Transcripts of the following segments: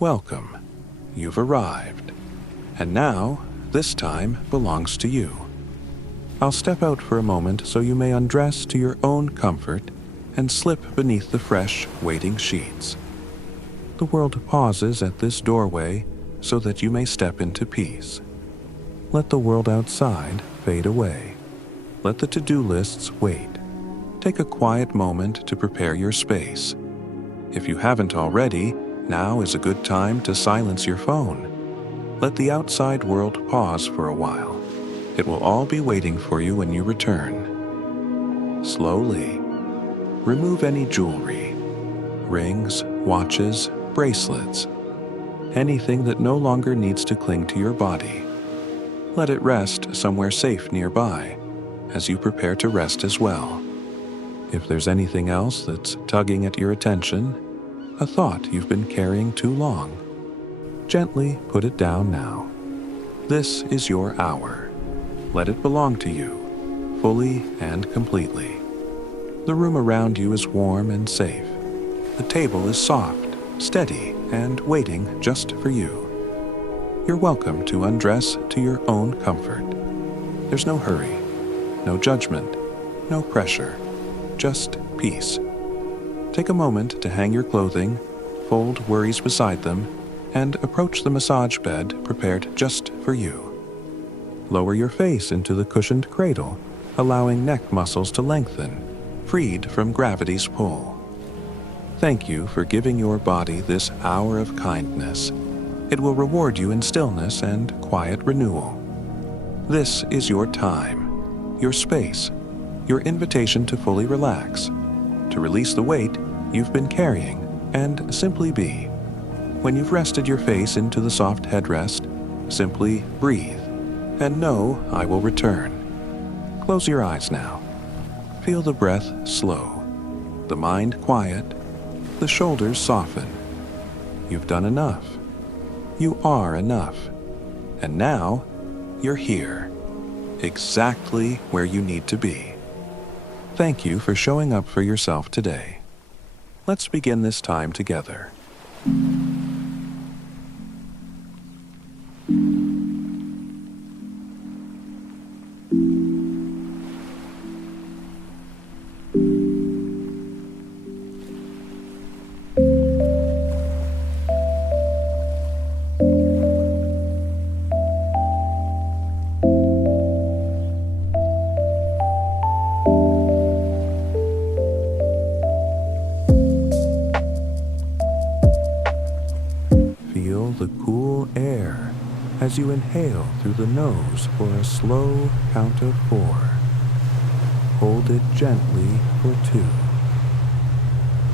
Welcome. You've arrived. And now, this time belongs to you. I'll step out for a moment so you may undress to your own comfort and slip beneath the fresh, waiting sheets. The world pauses at this doorway so that you may step into peace. Let the world outside fade away. Let the to-do lists wait. Take a quiet moment to prepare your space. If you haven't already, now is a good time to silence your phone. Let the outside world pause for a while. It will all be waiting for you when you return. Slowly, remove any jewelry, rings, watches, bracelets, anything that no longer needs to cling to your body. Let it rest somewhere safe nearby, as you prepare to rest as well. If there's anything else that's tugging at your attention, a thought you've been carrying too long, gently put it down now. This is your hour. Let it belong to you, fully and completely. The room around you is warm and safe. The table is soft, steady, and waiting just for you. You're welcome to undress to your own comfort. There's no hurry, no judgment, no pressure, just peace. Take a moment to hang your clothing, fold worries beside them, and approach the massage bed prepared just for you. Lower your face into the cushioned cradle, allowing neck muscles to lengthen, freed from gravity's pull. Thank you for giving your body this hour of kindness. It will reward you in stillness and quiet renewal. This is your time, your space, your invitation to fully relax, to release the weight you've been carrying, and simply be. When you've rested your face into the soft headrest, simply breathe, and know I will return. Close your eyes now. Feel the breath slow, the mind quiet, the shoulders soften. You've done enough. You are enough. And now, you're here, exactly where you need to be. Thank you for showing up for yourself today. Let's begin this time together. The cool air as you inhale through the nose for a slow count of 4. Hold it gently for 2.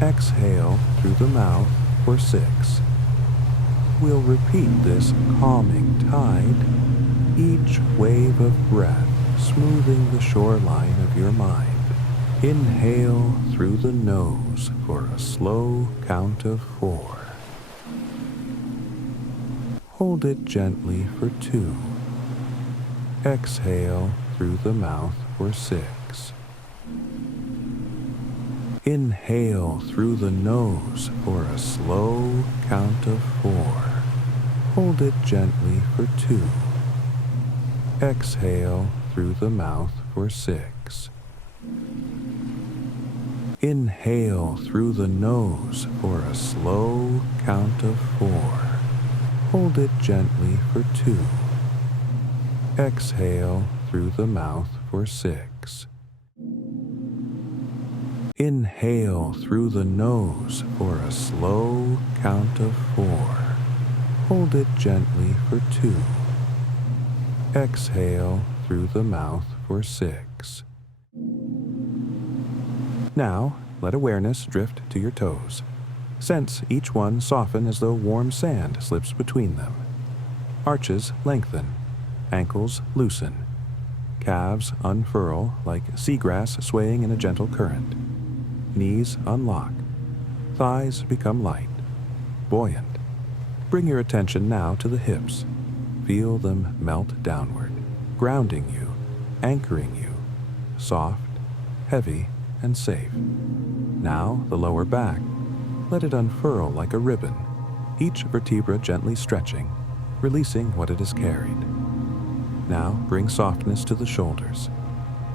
Exhale through the mouth for 6. We'll repeat this calming tide, each wave of breath smoothing the shoreline of your mind. Inhale through the nose for a slow count of 4. Hold it gently for 2. Exhale through the mouth for 6. Inhale through the nose for a slow count of 4. Hold it gently for 2. Exhale through the mouth for 6. Inhale through the nose for a slow count of 4. Hold it gently for 2. Exhale through the mouth for 6. Inhale through the nose for a slow count of 4. Hold it gently for 2. Exhale through the mouth for 6. Now, let awareness drift to your toes. Sense each one soften as though warm sand slips between them. Arches lengthen, ankles loosen, calves unfurl like seagrass swaying in a gentle current. Knees unlock, thighs become light, buoyant. Bring your attention now to the hips. Feel them melt downward, grounding you, anchoring you, soft, heavy, and safe. Now the lower back. Let it unfurl like a ribbon, each vertebra gently stretching, releasing what it has carried. Now bring softness to the shoulders.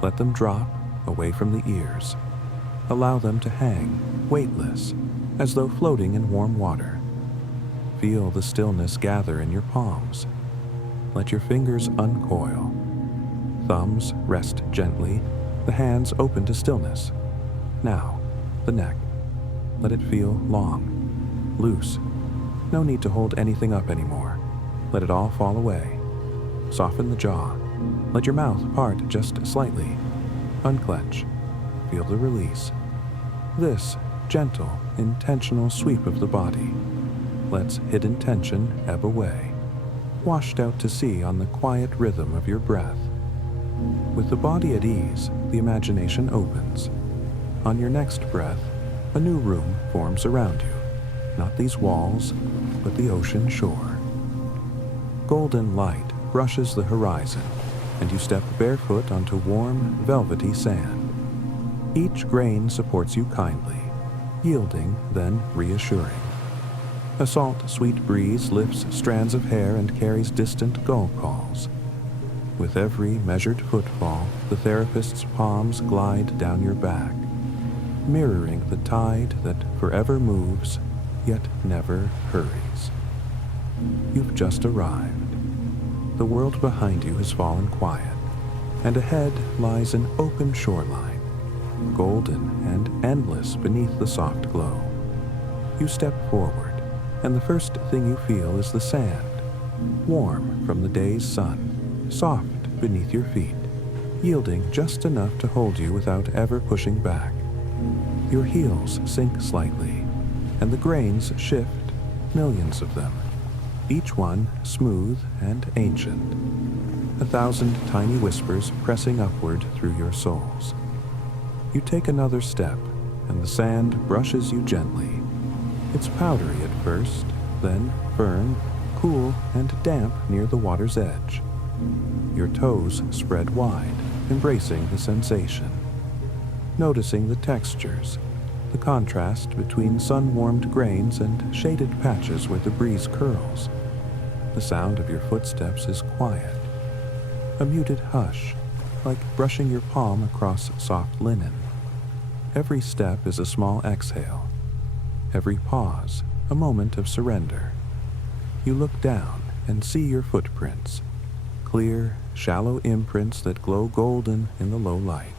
Let them drop away from the ears. Allow them to hang, weightless, as though floating in warm water. Feel the stillness gather in your palms. Let your fingers uncoil. Thumbs rest gently, the hands open to stillness. Now, the neck. Let it feel long, loose. No need to hold anything up anymore. Let it all fall away. Soften the jaw. Let your mouth part just slightly. Unclench. Feel the release. This gentle, intentional sweep of the body lets hidden tension ebb away, washed out to sea on the quiet rhythm of your breath. With the body at ease, the imagination opens. On your next breath, a new room forms around you. Not these walls, but the ocean shore. Golden light brushes the horizon, and you step barefoot onto warm, velvety sand. Each grain supports you kindly, yielding, then reassuring. A salt-sweet breeze lifts strands of hair and carries distant gull calls. With every measured footfall, the therapist's palms glide down your back, mirroring the tide that forever moves, yet never hurries. You've just arrived. The world behind you has fallen quiet, and ahead lies an open shoreline, golden and endless beneath the soft glow. You step forward, and the first thing you feel is the sand, warm from the day's sun, soft beneath your feet, yielding just enough to hold you without ever pushing back. Your heels sink slightly, and the grains shift, millions of them, each one smooth and ancient. 1,000 tiny whispers pressing upward through your soles. You take another step, and the sand brushes you gently. It's powdery at first, then firm, cool, and damp near the water's edge. Your toes spread wide, embracing the sensation. Noticing the textures, the contrast between sun-warmed grains and shaded patches where the breeze curls. The sound of your footsteps is quiet, a muted hush, like brushing your palm across soft linen. Every step is a small exhale. Every pause, a moment of surrender. You look down and see your footprints, clear, shallow imprints that glow golden in the low light.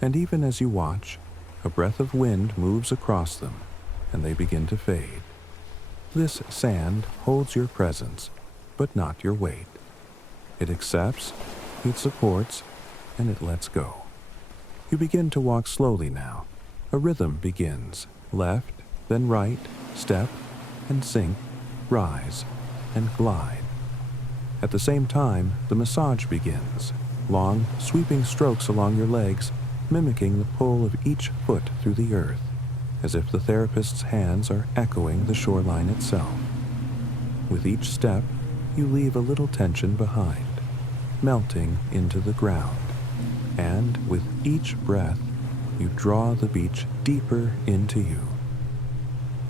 And even as you watch, a breath of wind moves across them, and they begin to fade. This sand holds your presence, but not your weight. It accepts, it supports, and it lets go. You begin to walk slowly now. A rhythm begins, left, then right, step, and sink, rise, and glide. At the same time, the massage begins, long, sweeping strokes along your legs, mimicking the pull of each foot through the earth, as if the therapist's hands are echoing the shoreline itself. With each step, you leave a little tension behind, melting into the ground, and with each breath, you draw the beach deeper into you.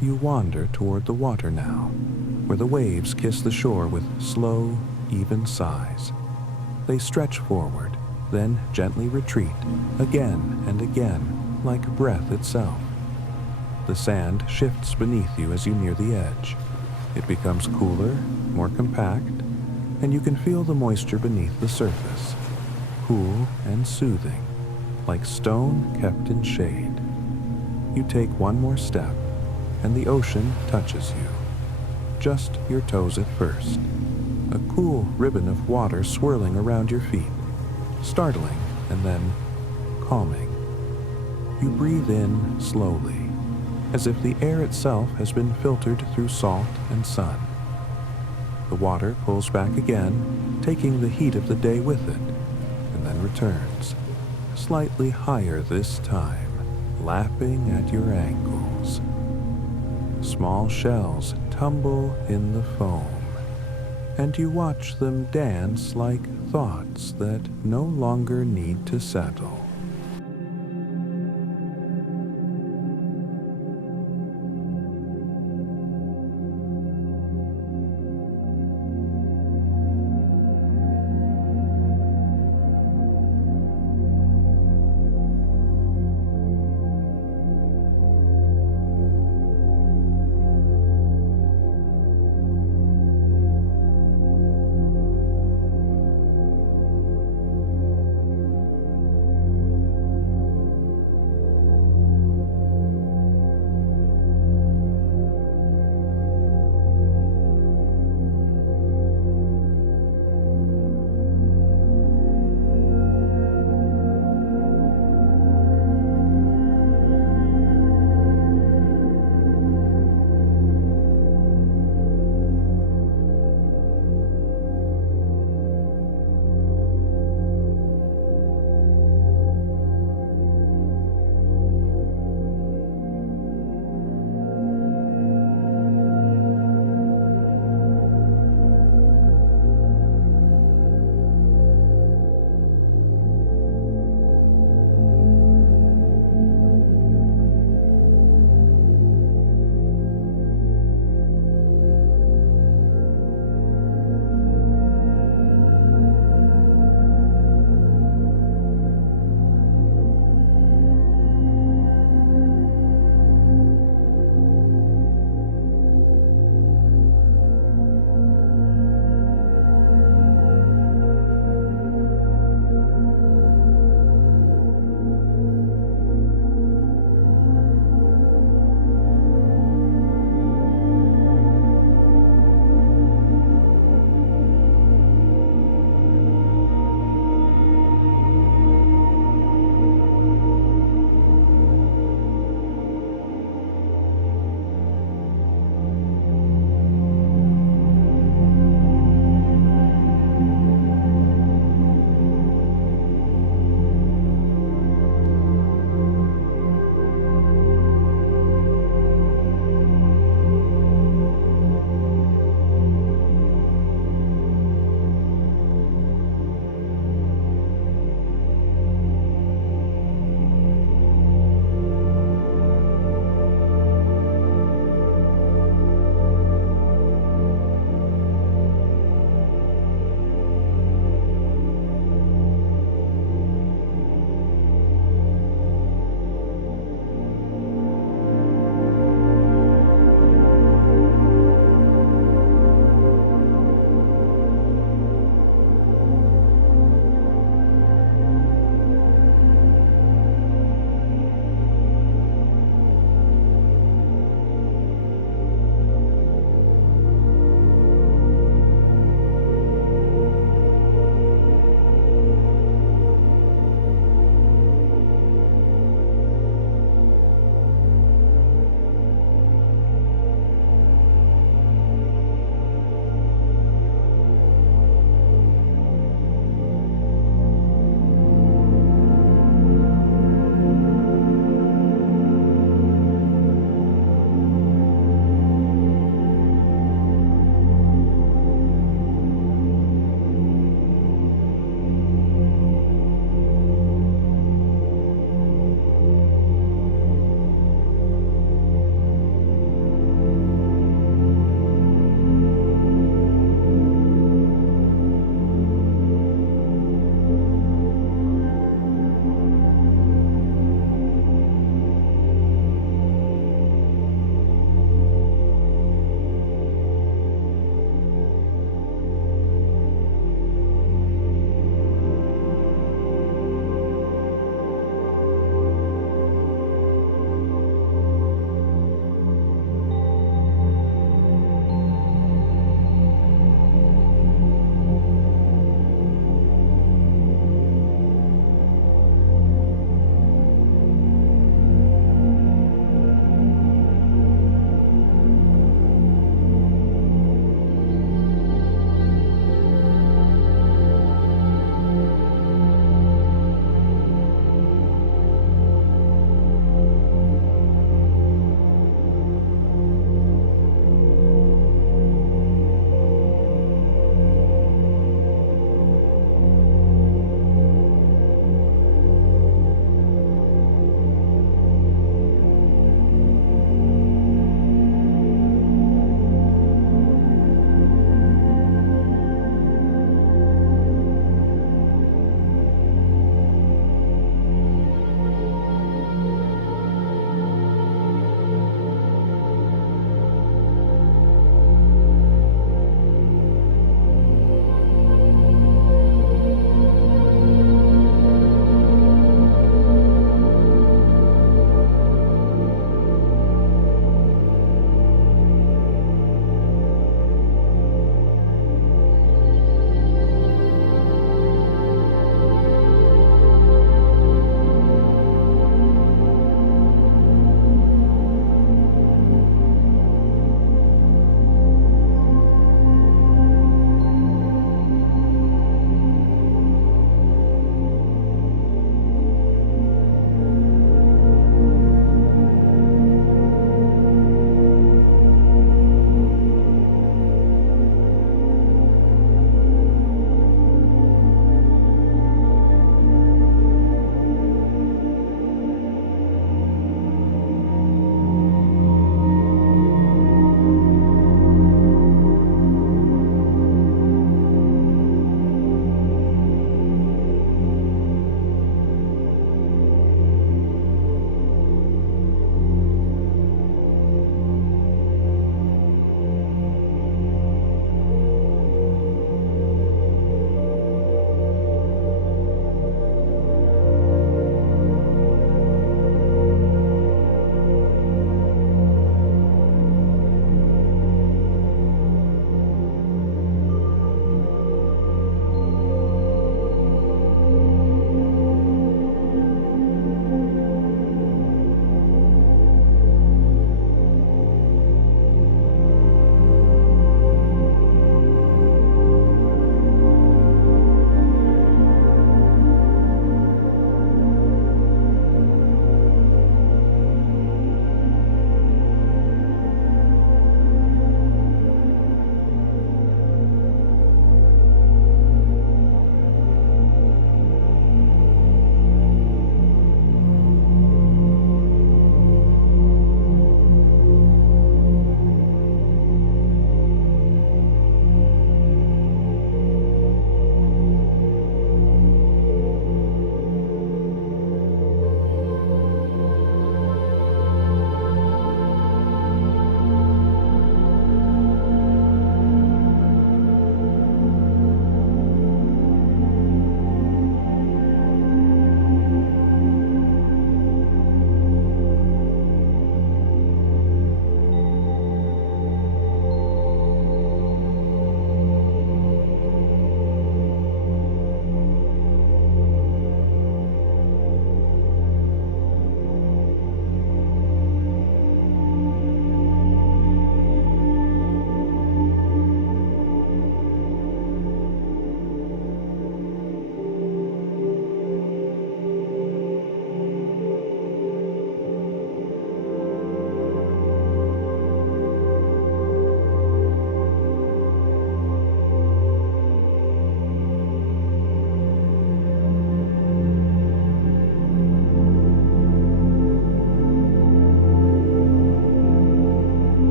You wander toward the water now, where the waves kiss the shore with slow, even sighs. They stretch forward, then gently retreat, again and again, like breath itself. The sand shifts beneath you as you near the edge. It becomes cooler, more compact, and you can feel the moisture beneath the surface, cool and soothing, like stone kept in shade. You take one more step, and the ocean touches you. Just your toes at first, a cool ribbon of water swirling around your feet, startling and then calming. You breathe in slowly, as if the air itself has been filtered through salt and sun. The water pulls back again, taking the heat of the day with it, and then returns, slightly higher this time, lapping at your ankles. Small shells tumble in the foam, and you watch them dance like thoughts that no longer need to settle.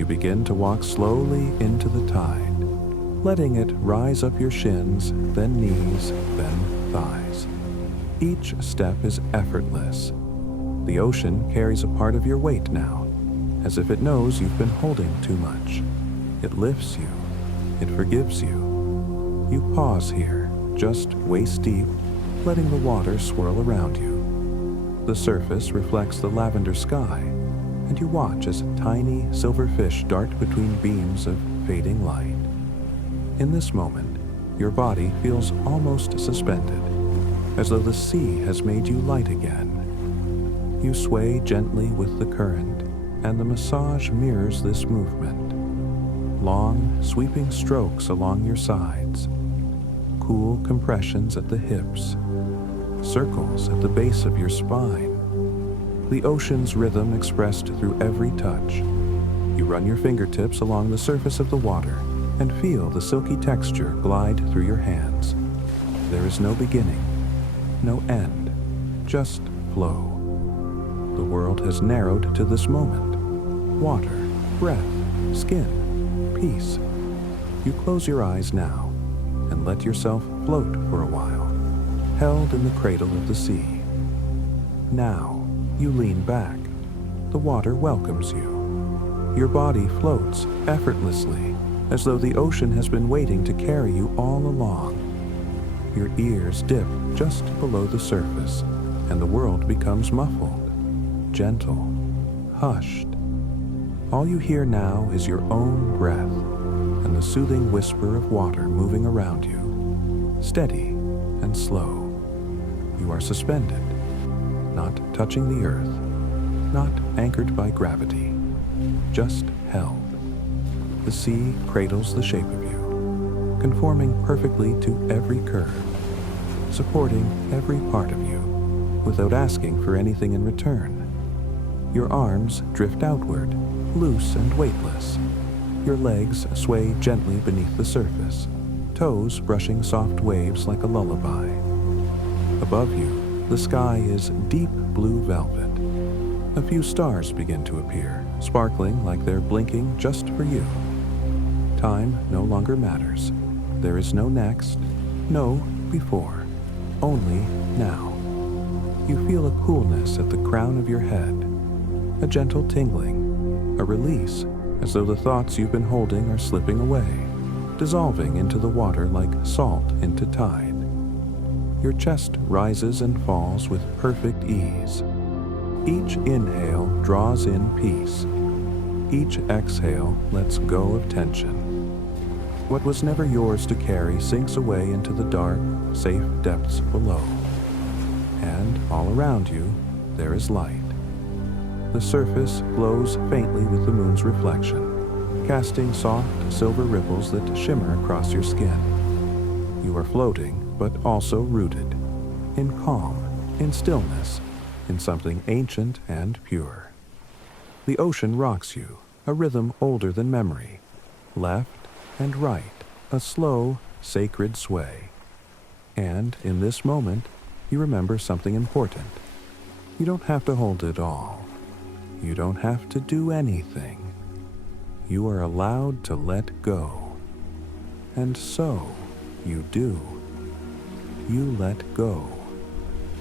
You begin to walk slowly into the tide, letting it rise up your shins, then knees, then thighs. Each step is effortless. The ocean carries a part of your weight now, as if it knows you've been holding too much. It lifts you. It forgives you. You pause here, just waist deep, letting the water swirl around you. The surface reflects the lavender sky, and you watch as tiny silver fish dart between beams of fading light. In this moment, your body feels almost suspended, as though the sea has made you light again. You sway gently with the current, and the massage mirrors this movement. Long, sweeping strokes along your sides, cool compressions at the hips, circles at the base of your spine. The ocean's rhythm expressed through every touch. You run your fingertips along the surface of the water and feel the silky texture glide through your hands. There is no beginning, no end, just flow. The world has narrowed to this moment. Water, breath, skin, peace. You close your eyes now and let yourself float for a while, held in the cradle of the sea. Now, you lean back. The water welcomes you. Your body floats effortlessly, as though the ocean has been waiting to carry you all along. Your ears dip just below the surface, and the world becomes muffled, gentle, hushed. All you hear now is your own breath and the soothing whisper of water moving around you, steady and slow. You are suspended, not touching the earth, not anchored by gravity, just held. The sea cradles the shape of you, conforming perfectly to every curve, supporting every part of you, without asking for anything in return. Your arms drift outward, loose and weightless. Your legs sway gently beneath the surface, toes brushing soft waves like a lullaby. Above you, the sky is deep blue velvet. A few stars begin to appear, sparkling like they're blinking just for you. Time no longer matters. There is no next, no before, only now. You feel a coolness at the crown of your head, a gentle tingling, a release, as though the thoughts you've been holding are slipping away, dissolving into the water like salt into tide. Your chest rises and falls with perfect ease. Each inhale draws in peace. Each exhale lets go of tension. What was never yours to carry sinks away into the dark, safe depths below. And all around you, there is light. The surface glows faintly with the moon's reflection, casting soft silver ripples that shimmer across your skin. You are floating, but also rooted, in calm, in stillness, in something ancient and pure. The ocean rocks you, a rhythm older than memory, left and right, a slow, sacred sway. And in this moment, you remember something important. You don't have to hold it all. You don't have to do anything. You are allowed to let go. And so, you do. You let go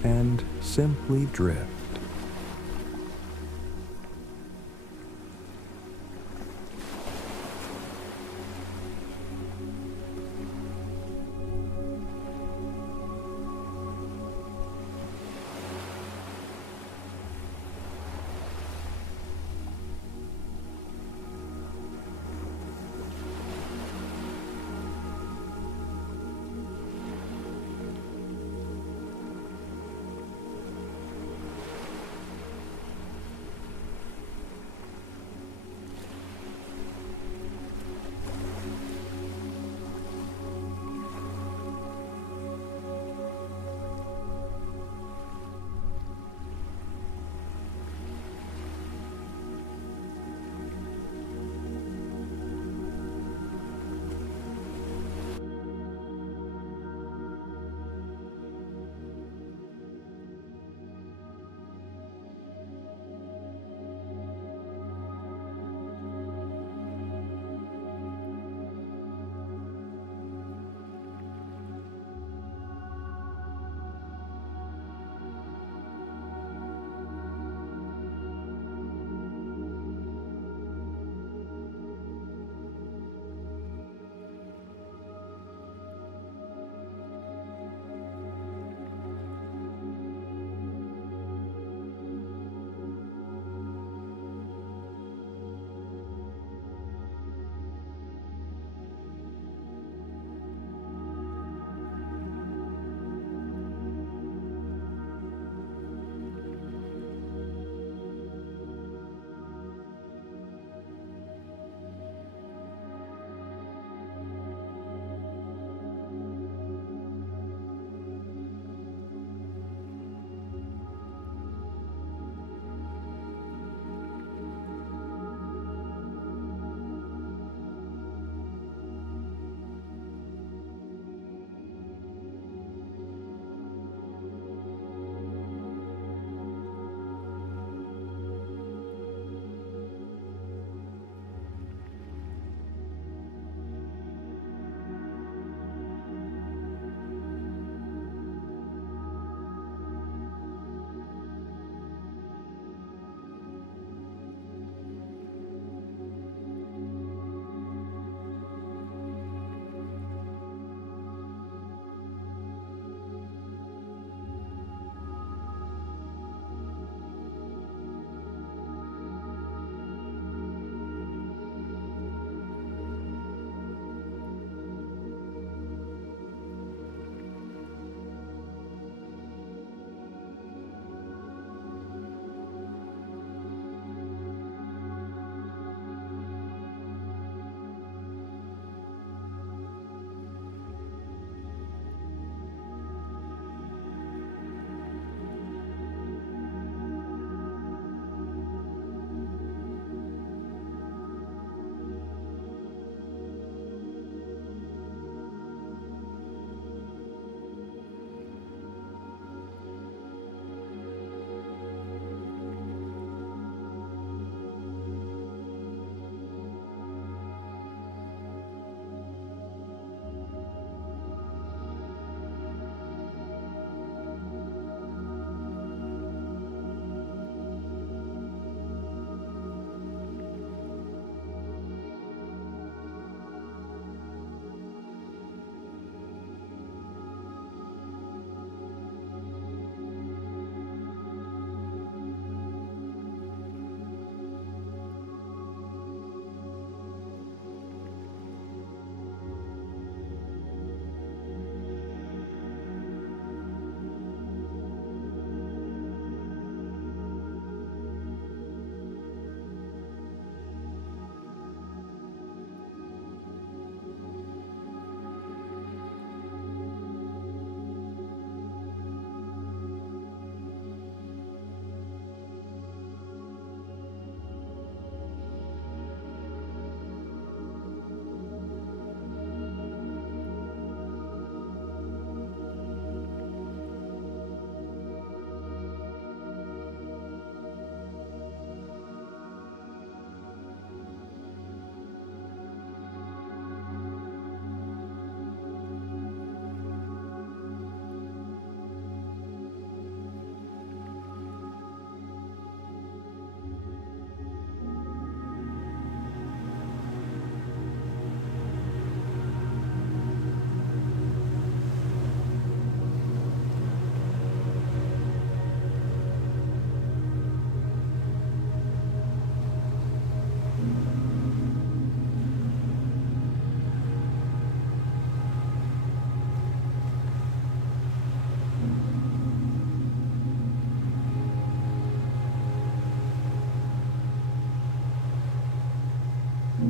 and simply drift.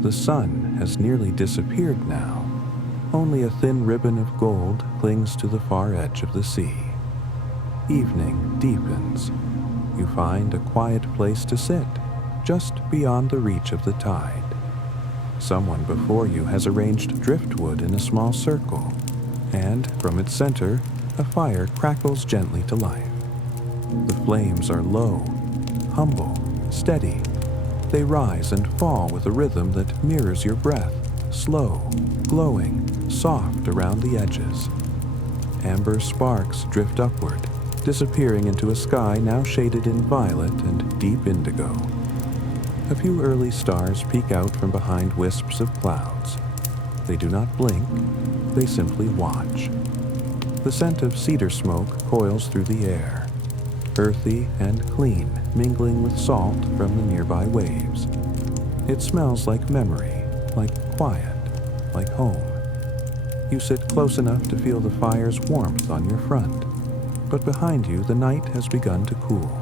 The sun has nearly disappeared now. Only a thin ribbon of gold clings to the far edge of the sea. Evening deepens. You find a quiet place to sit, just beyond the reach of the tide. Someone before you has arranged driftwood in a small circle, and from its center, a fire crackles gently to life. The flames are low, humble, steady. They rise and fall with a rhythm that mirrors your breath, slow, glowing, soft around the edges. Amber sparks drift upward, disappearing into a sky now shaded in violet and deep indigo. A few early stars peek out from behind wisps of clouds. They do not blink, they simply watch. The scent of cedar smoke coils through the air, earthy and clean, mingling with salt from the nearby waves. It smells like memory, like quiet, like home. You sit close enough to feel the fire's warmth on your front, but behind you the night has begun to cool.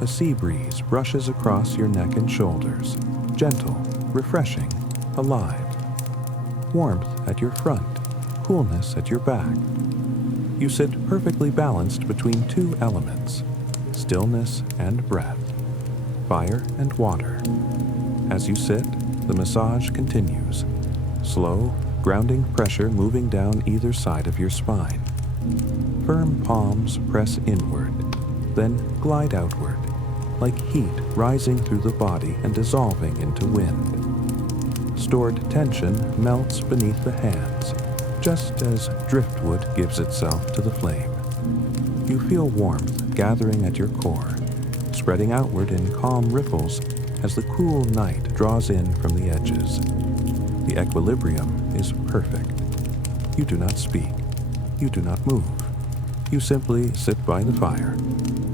A sea breeze brushes across your neck and shoulders, gentle, refreshing, alive. Warmth at your front, coolness at your back. You sit perfectly balanced between two elements, stillness and breath, fire and water. As you sit, the massage continues, slow, grounding pressure moving down either side of your spine. Firm palms press inward, then glide outward, like heat rising through the body and dissolving into wind. Stored tension melts beneath the hands, just as driftwood gives itself to the flame. You feel warmth gathering at your core, spreading outward in calm ripples as the cool night draws in from the edges. The equilibrium is perfect. You do not speak. You do not move. You simply sit by the fire,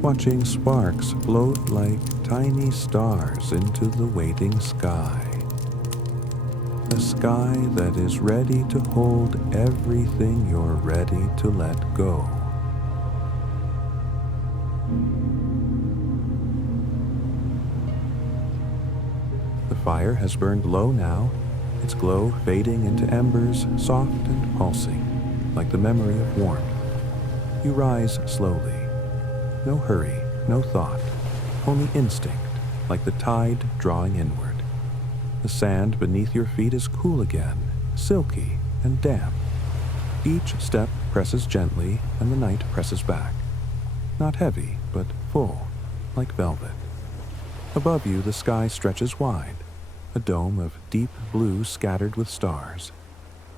watching sparks float like tiny stars into the waiting sky. A sky that is ready to hold everything you're ready to let go. The fire has burned low now, its glow fading into embers, soft and pulsing, like the memory of warmth. You rise slowly. No hurry, no thought, only instinct, like the tide drawing inward. The sand beneath your feet is cool again, silky and damp. Each step presses gently, and the night presses back. Not heavy, but full, like velvet. Above you, the sky stretches wide, a dome of deep blue scattered with stars.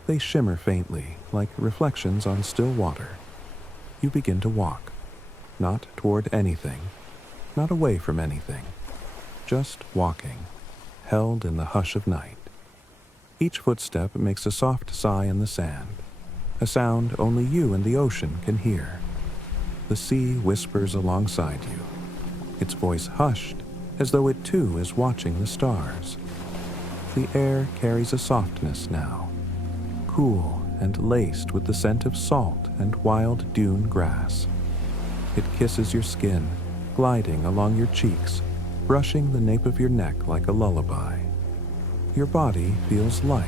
They shimmer faintly, like reflections on still water. You begin to walk, not toward anything, not away from anything, just walking, held in the hush of night. Each footstep makes a soft sigh in the sand, a sound only you and the ocean can hear. The sea whispers alongside you, its voice hushed, as though it too is watching the stars. The air carries a softness now, cool and laced with the scent of salt and wild dune grass. It kisses your skin, gliding along your cheeks, brushing the nape of your neck like a lullaby. Your body feels light,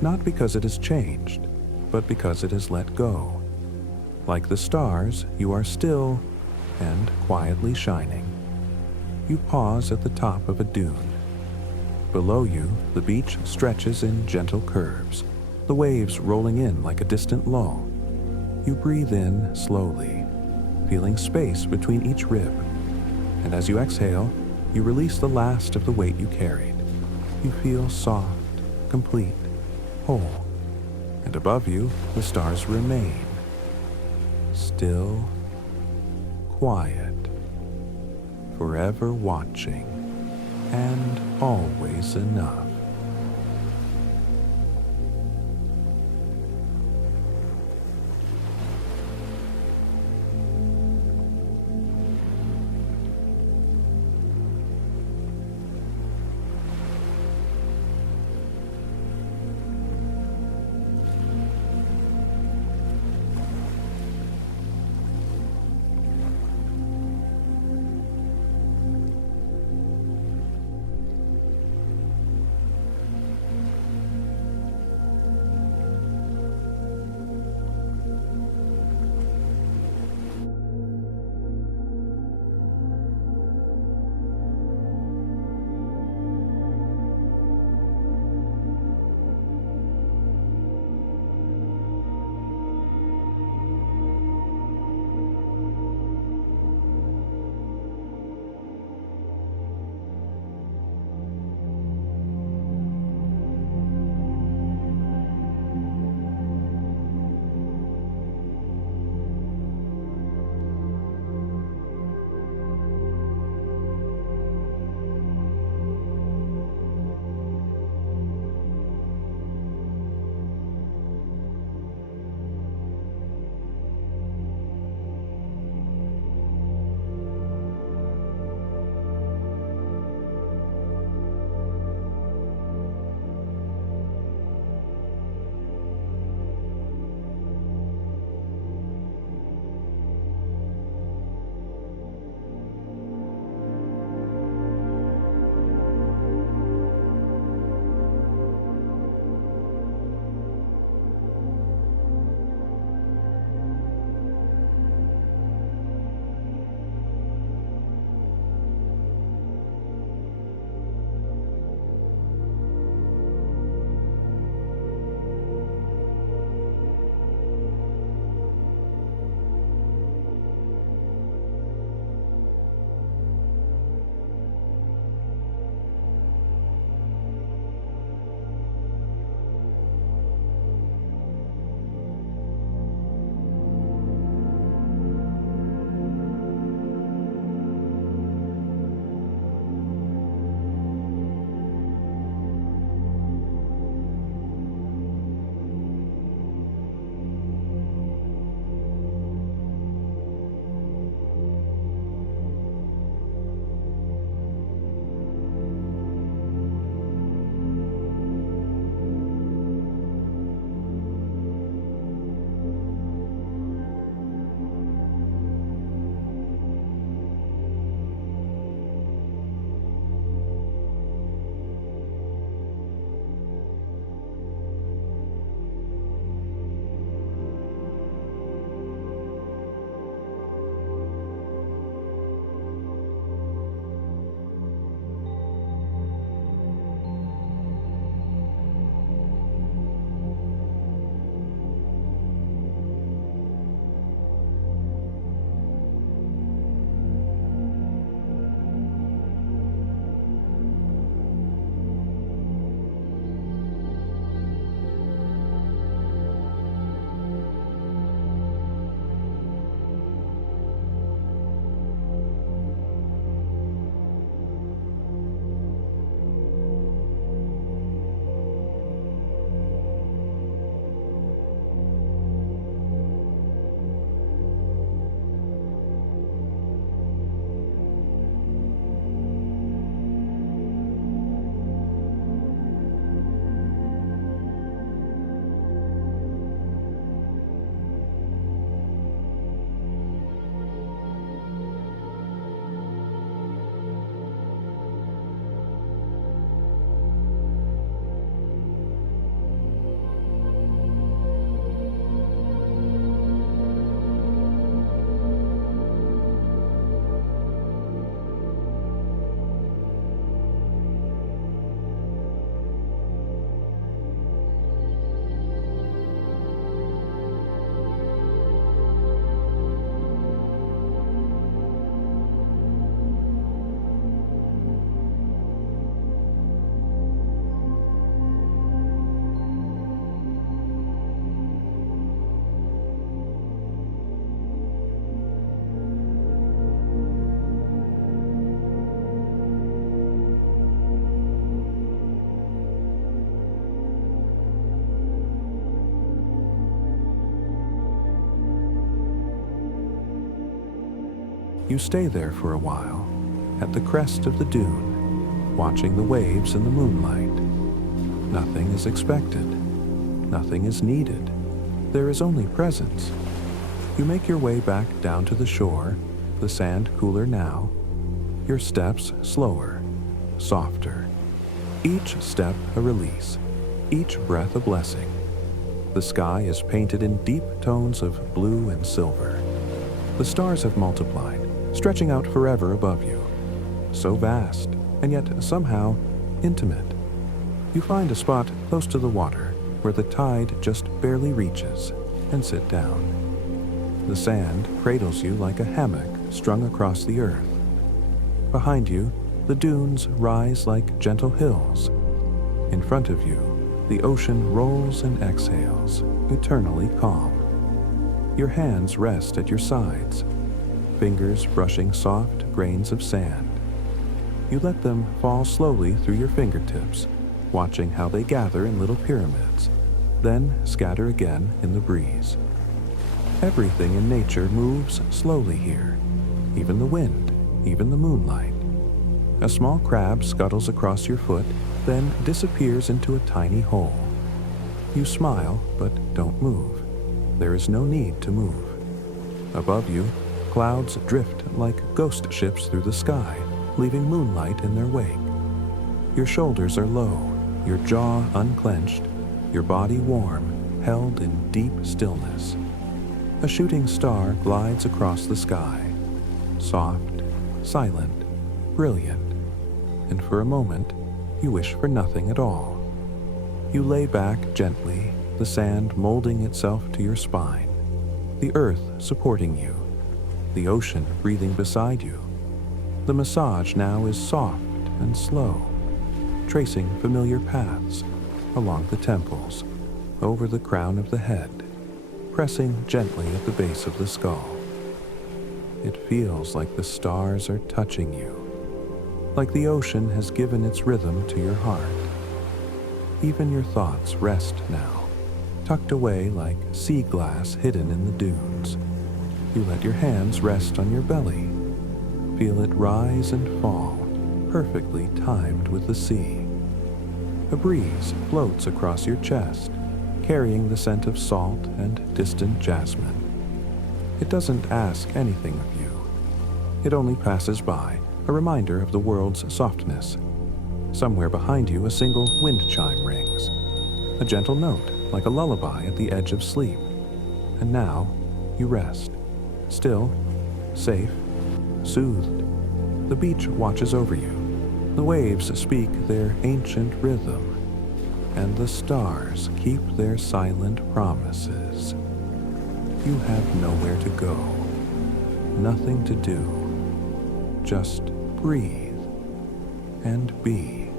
not because it has changed, but because it has let go. Like the stars, you are still and quietly shining. You pause at the top of a dune. Below you, the beach stretches in gentle curves, the waves rolling in like a distant lull. You breathe in slowly, feeling space between each rib, and as you exhale, you release the last of the weight you carried. You feel soft, complete, whole, and above you, the stars remain, still, quiet, forever watching, and always enough. You stay there for a while, at the crest of the dune, watching the waves in the moonlight. Nothing is expected. Nothing is needed. There is only presence. You make your way back down to the shore, the sand cooler now, your steps slower, softer. Each step a release, each breath a blessing. The sky is painted in deep tones of blue and silver. The stars have multiplied, stretching out forever above you. So vast, and yet somehow intimate. You find a spot close to the water where the tide just barely reaches and sit down. The sand cradles you like a hammock strung across the earth. Behind you, the dunes rise like gentle hills. In front of you, the ocean rolls and exhales, eternally calm. Your hands rest at your sides, fingers brushing soft grains of sand. You let them fall slowly through your fingertips, watching how they gather in little pyramids, then scatter again in the breeze. Everything in nature moves slowly here, even the wind, even the moonlight. A small crab scuttles across your foot, then disappears into a tiny hole. You smile, but don't move. There is no need to move. Above you, clouds drift like ghost ships through the sky, leaving moonlight in their wake. Your shoulders are low, your jaw unclenched, your body warm, held in deep stillness. A shooting star glides across the sky, soft, silent, brilliant, and for a moment, you wish for nothing at all. You lay back gently, the sand molding itself to your spine, the earth supporting you, the ocean breathing beside you. The massage now is soft and slow, tracing familiar paths along the temples, over the crown of the head, pressing gently at the base of the skull. It feels like the stars are touching you, like the ocean has given its rhythm to your heart. Even your thoughts rest now, tucked away like sea glass hidden in the dunes. You let your hands rest on your belly, feel it rise and fall, perfectly timed with the sea. A breeze floats across your chest, carrying the scent of salt and distant jasmine. It doesn't ask anything of you. It only passes by, a reminder of the world's softness. Somewhere behind you, a single wind chime rings, a gentle note like a lullaby at the edge of sleep. And now, you rest, still, safe, soothed. The beach watches over you. The waves speak their ancient rhythm, and the stars keep their silent promises. You have nowhere to go, nothing to do. Just breathe and be.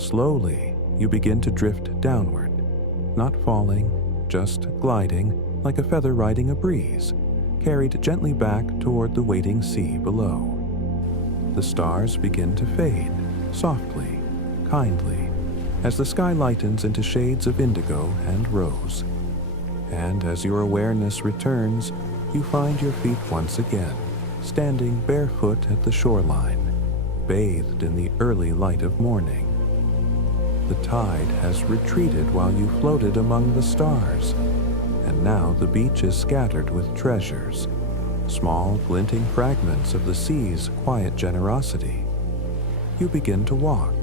Slowly, you begin to drift downward, not falling, just gliding like a feather riding a breeze, carried gently back toward the waiting sea below. The stars begin to fade, softly, kindly, as the sky lightens into shades of indigo and rose. And as your awareness returns, you find your feet once again, standing barefoot at the shoreline, bathed in the early light of morning. The tide has retreated while you floated among the stars, and now the beach is scattered with treasures, small glinting fragments of the sea's quiet generosity. You begin to walk.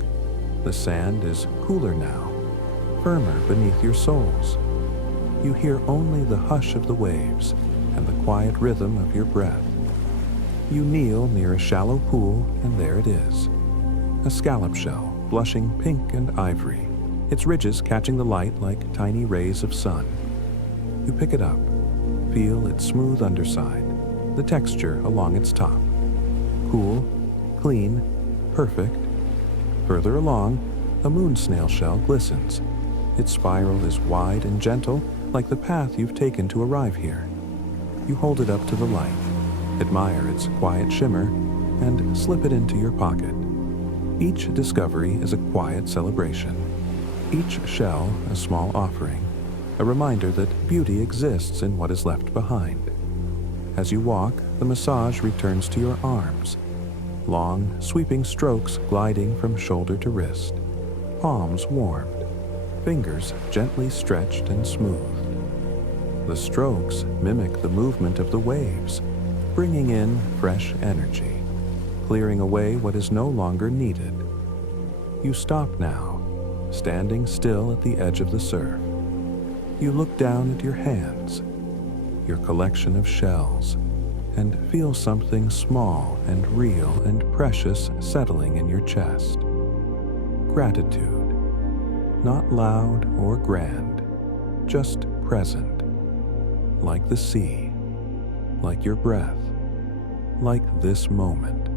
The sand is cooler now, firmer beneath your soles. You hear only the hush of the waves and the quiet rhythm of your breath. You kneel near a shallow pool, and there it is. A scallop shell, blushing pink and ivory, its ridges catching the light like tiny rays of sun. You pick it up, feel its smooth underside, the texture along its top. Cool, clean, perfect. Further along, a moon snail shell glistens. Its spiral is wide and gentle, like the path you've taken to arrive here. You hold it up to the light, admire its quiet shimmer, and slip it into your pocket. Each discovery is a quiet celebration. Each shell a small offering, a reminder that beauty exists in what is left behind. As you walk, the massage returns to your arms, long, sweeping strokes gliding from shoulder to wrist, palms warmed, fingers gently stretched and smooth. The strokes mimic the movement of the waves, bringing in fresh energy, clearing away what is no longer needed. You stop now, standing still at the edge of the surf. You look down at your hands, your collection of shells, and feel something small and real and precious settling in your chest. Gratitude, not loud or grand, just present, like the sea, like your breath, like this moment.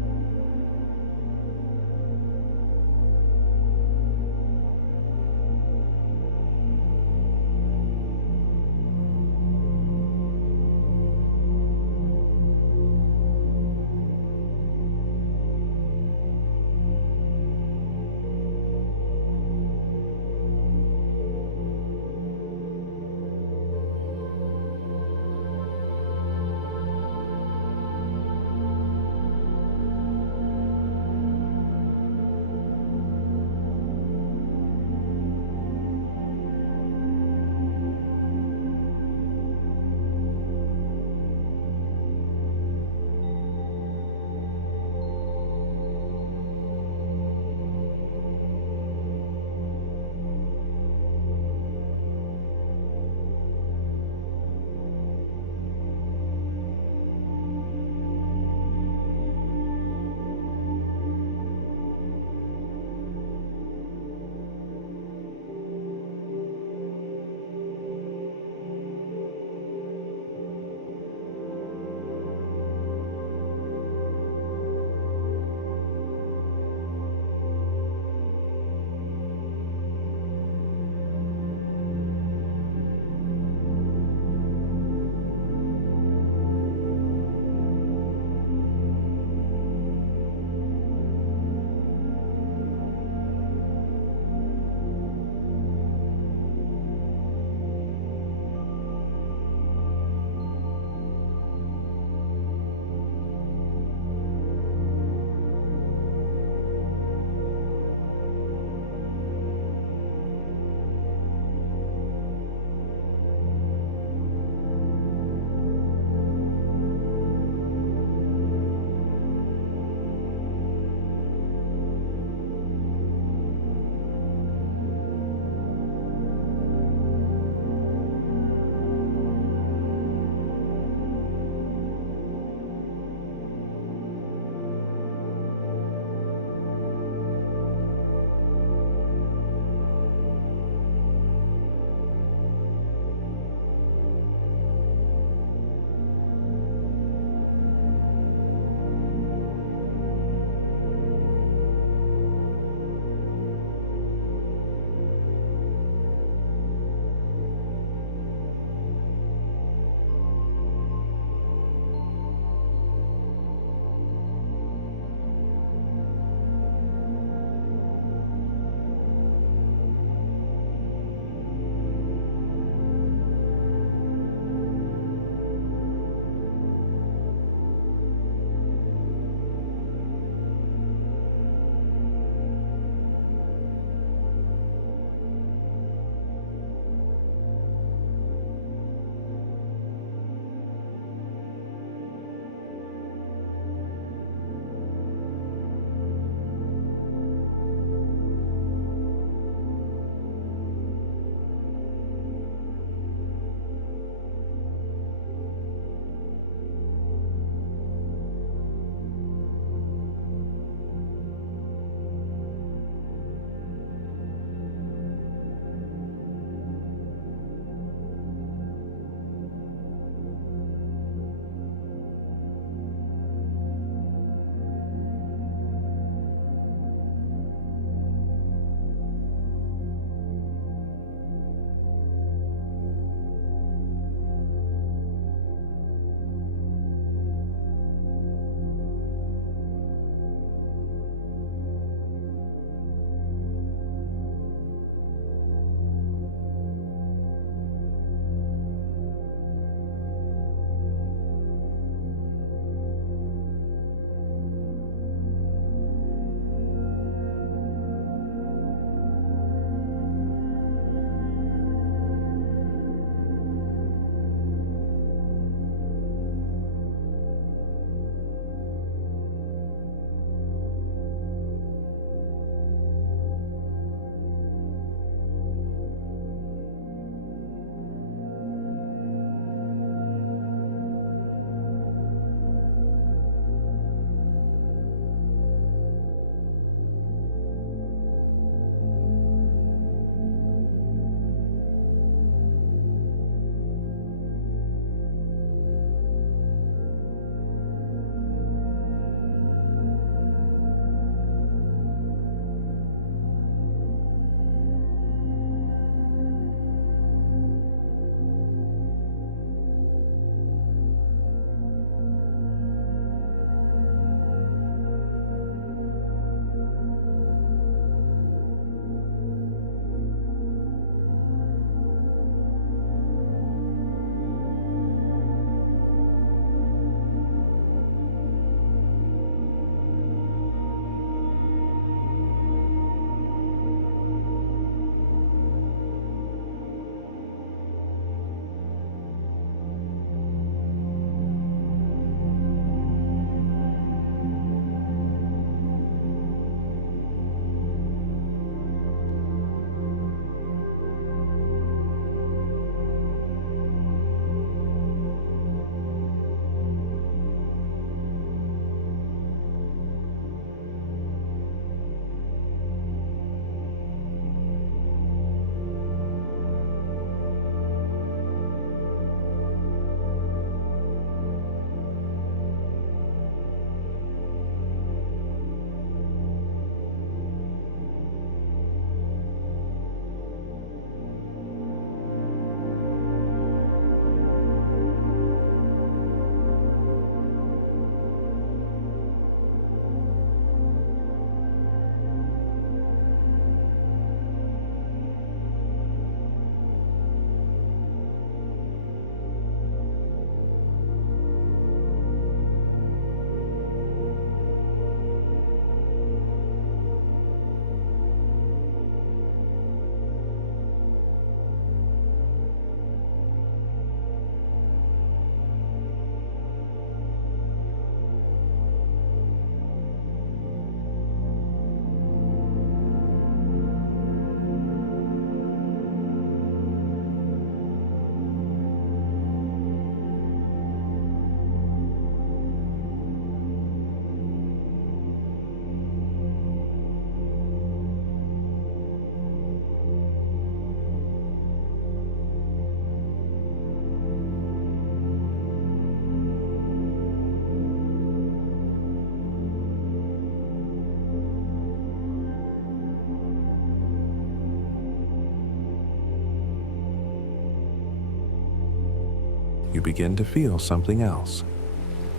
you begin to feel something else,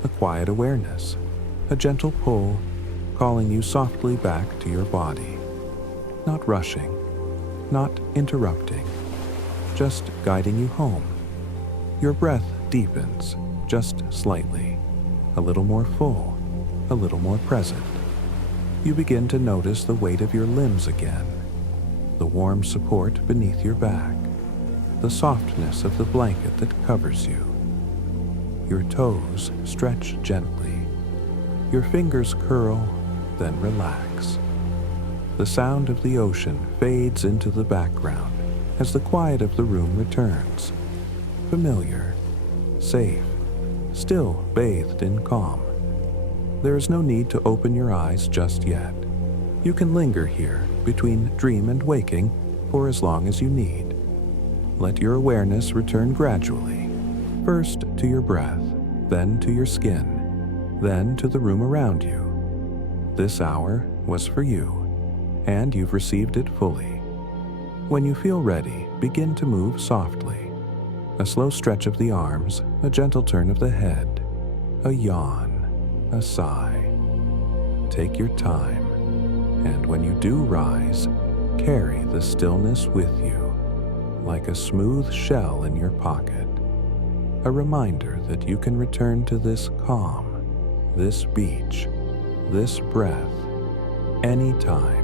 a quiet awareness, a gentle pull calling you softly back to your body. Not rushing, not interrupting, just guiding you home. Your breath deepens just slightly, a little more full, a little more present. You begin to notice the weight of your limbs again, the warm support beneath your back, the softness of the blanket that covers you. Your toes stretch gently. Your fingers curl, then relax. The sound of the ocean fades into the background as the quiet of the room returns. Familiar, safe, still bathed in calm. There is no need to open your eyes just yet. You can linger here between dream and waking for as long as you need. Let your awareness return gradually, first to your breath, then to your skin, then to the room around you. This hour was for you, and you've received it fully. When you feel ready, begin to move softly. A slow stretch of the arms, a gentle turn of the head, a yawn, a sigh. Take your time, and when you do rise, carry the stillness with you, like a smooth shell in your pocket. A reminder that you can return to this calm, this beach, this breath, anytime.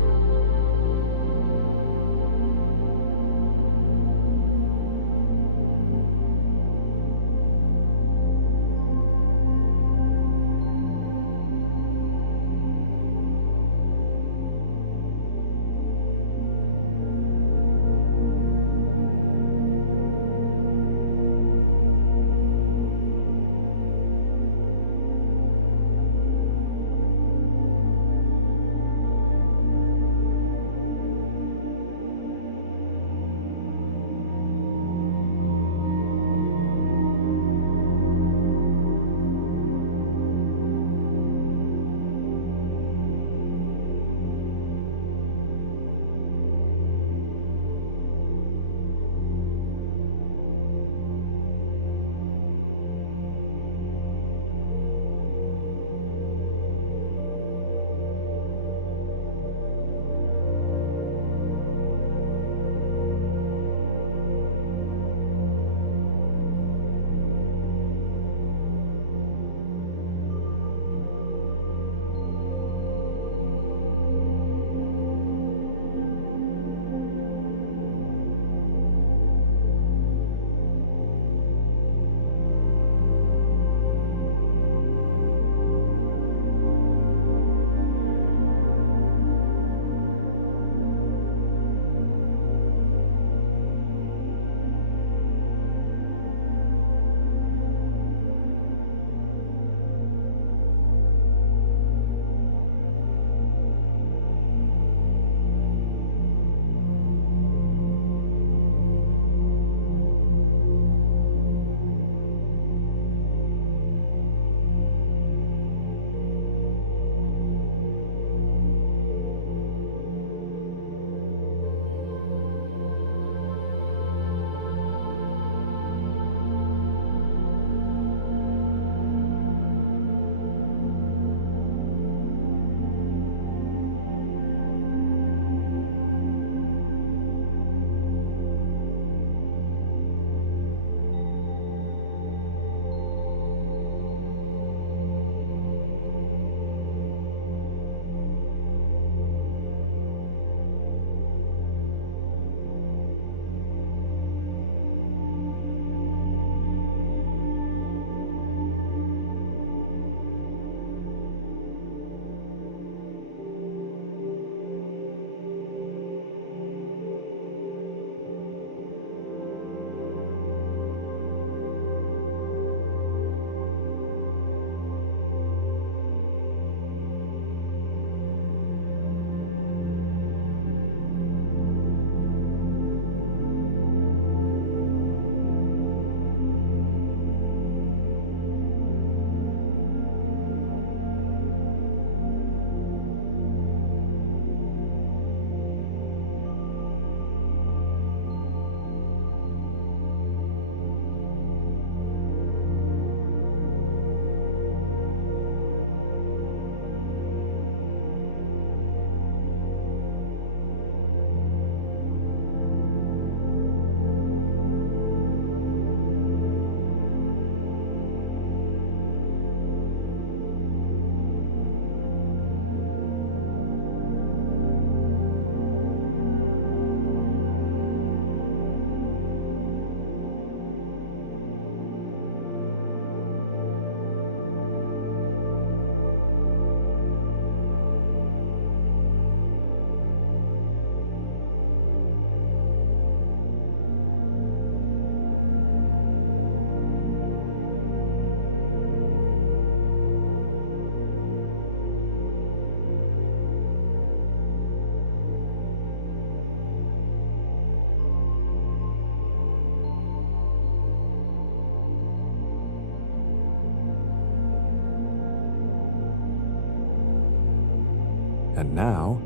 And now,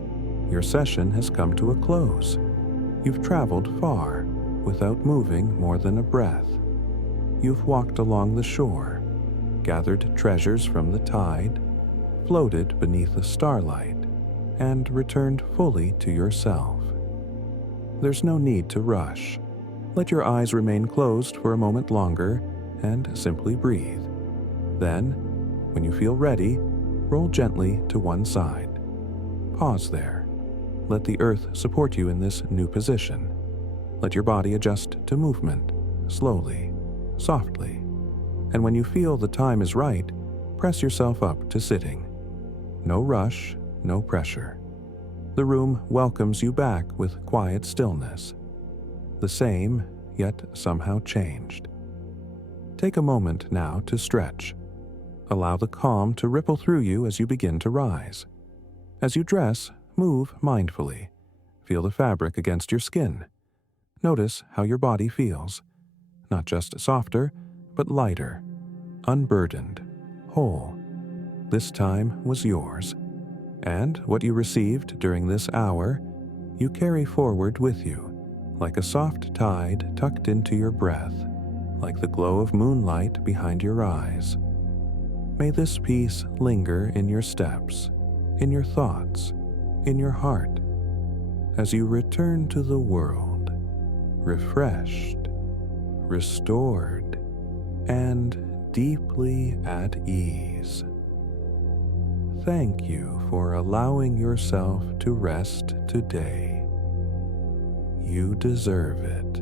your session has come to a close. You've traveled far without moving more than a breath. You've walked along the shore, gathered treasures from the tide, floated beneath the starlight, and returned fully to yourself. There's no need to rush. Let your eyes remain closed for a moment longer and simply breathe. Then, when you feel ready, roll gently to one side. Pause there. Let the earth support you in this new position. Let your body adjust to movement, slowly, softly. And when you feel the time is right, press yourself up to sitting. No rush, no pressure. The room welcomes you back with quiet stillness. The same, yet somehow changed. Take a moment now to stretch. Allow the calm to ripple through you as you begin to rise. As you dress, move mindfully. Feel the fabric against your skin. Notice how your body feels. Not just softer, but lighter, unburdened, whole. This time was yours. And what you received during this hour, you carry forward with you, like a soft tide tucked into your breath, like the glow of moonlight behind your eyes. May this peace linger in your steps, in your thoughts, in your heart, as you return to the world, refreshed, restored, and deeply at ease. Thank you for allowing yourself to rest today. You deserve it.